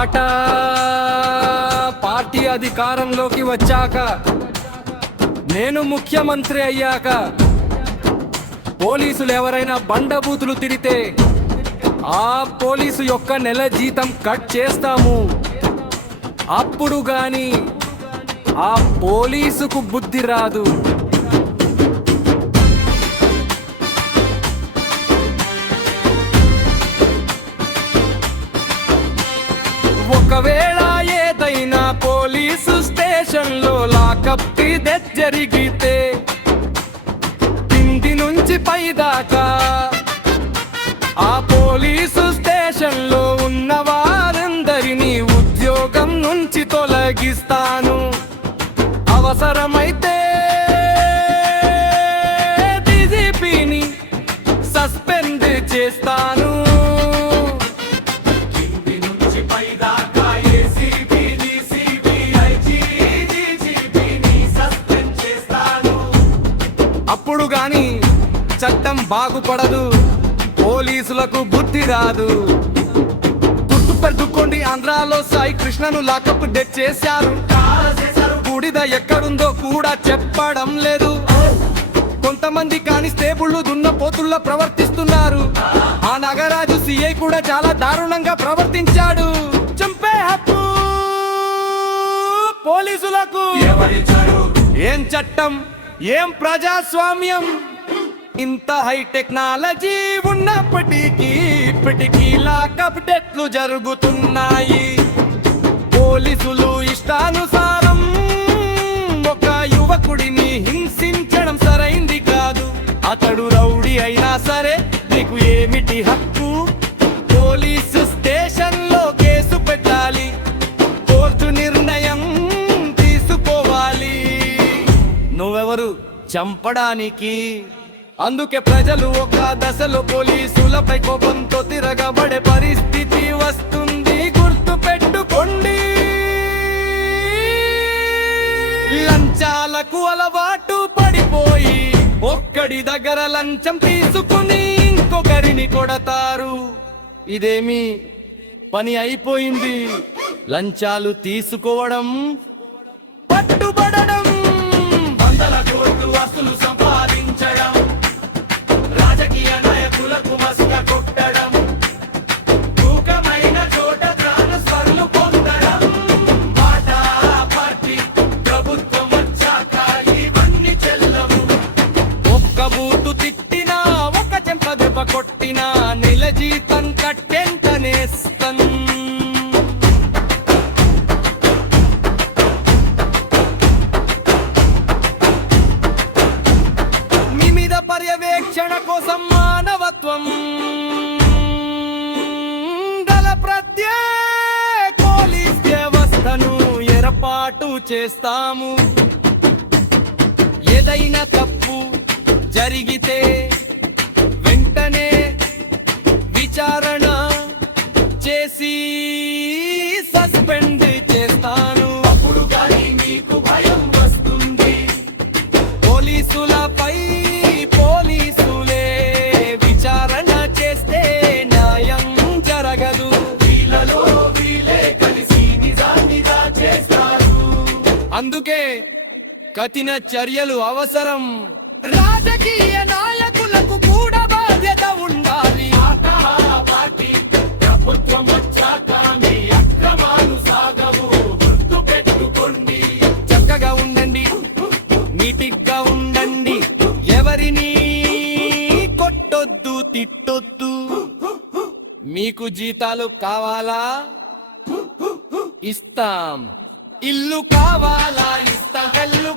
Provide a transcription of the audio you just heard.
పాట పార్టీ అధికారంలోకి వచ్చాక, నేను ముఖ్యమంత్రి అయ్యాక పోలీసులు ఎవరైనా బండబూతులు తిరిగితే ఆ పోలీసు యొక్క నెల జీతం కట్ చేస్తాము. అప్పుడు గాని ఆ పోలీసుకు బుద్ధి రాదు. ఒకవేళ ఏదైనా పోలీసు స్టేషన్లో లాకప్ డెత్ జరిగితే కింది నుంచి పైదాకా ఆ పోలీసు స్టేషన్లో ఉన్న వారందరినీ ఉద్యోగం నుంచి తొలగిస్తాను. అవసరమైతే డీజీపీని సస్పెండ్ చేస్తాను. అప్పుడు గాని చట్టం బాగుపడదు, పోలీసులకు బుద్ధి రాదు. గుర్తుపెట్టుకోండి, ఆంధ్రాలో సాయి కృష్ణను లాకప్ డెత్ చేశారు. బూడిద ఎక్కడుందో కూడా చెప్పడం లేదు. కొంతమంది కానిస్టేబుళ్లు దున్నపోతుల్లో ప్రవర్తిస్తున్నారు. ఆ నాగరాజు సిఐ కూడా చాలా దారుణంగా ప్రవర్తించాడు. చంపే హక్కు పోలీసులకు ఏం చట్టం, ఏం ప్రజాస్వామ్యం? ఇంత హై టెక్నాలజీ ఉన్నప్పటికీ ఇప్పటికీ లాకప్ డెత్లు జరుగుతున్నాయి. పోలీసులు ఇష్టానుసారం ఒక యువకుడిని హింసించడం సరైంది కాదు. అతడు రౌడీ అయినా సరే నీకు ఏమిటి హక్కు? పోలీసు స్టేషన్లో కేసు పెట్టాలి, కోర్టు నిర్ణయం తీసుకోవాలి. నువ్వెవరు చంపడానికి? అందుకే ప్రజలు ఒక దశలో పోలీసులపై కోపంతో తిరగబడే పరిస్థితి వస్తుంది. గుర్తు పెట్టుకోండి, లంచాలకు అలవాటు పడిపోయి ఒక్కడి దగ్గర లంచం తీసుకుని ఇంకొకరిని కొడతారు. ఇదేమి పని అయిపోయింది? లంచాలు తీసుకోవడం, పట్టుబడడం, వందల కోట్లు వసూలు సంపాదించడం, రాజకీయ నాయకులకు మసక కొట్టడం, తూకమైన చోట ట్రాన్స్ఫర్లు పొందడం, పాట పార్టీ ప్రభుత్వం వచ్చాక ఇవన్నీ చెల్లవు. ఒక్క బూతు తిట్టినా, ఒక చెంప దెబ్బ కొట్టినా నెల జీతం కట్టెంటనేస్తం. పర్యవేక్షణ కోసం మానవత్వం గల ప్రత్యేక పోలీస్ వ్యవస్థను ఏర్పాటు చేస్తాము. ఏదైనా తప్పు జరిగితే వెంటనే విచారణ చేసి సస్పెండ్ చేస్తాను. అప్పుడు గాని మీకు భయం వస్తుంది. పోలీసులపై పోలీసులే విచారణ చేస్తే న్యాయం జరగదు. వీళ్ళలో వీళ్ళే కలిసి నిజాన్ని దాచేస్తారు. అందుకే కఠిన చర్యలు అవసరం. రాజకీయ నాయకులకు కూడా బాధ్యత ఉండాలి. ప్రభుత్వం వచ్చాక మీ అక్రమాలు సాగవు, గుర్తు పెట్టుకోండి. చక్కగా ఉండండి, నీటిగా ఉండండి, ఎవరిని కొట్టొద్దు, తిట్టొద్దు. మీకు జీతాలు కావాలా? ఇస్తాం. ఇల్లు కావాలా? ఇస్తాం. కళ్ళు